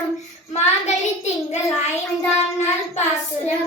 வணக்கம் மார்கழி திங்கள் ஐந்தாம் நாள் பாசுரம்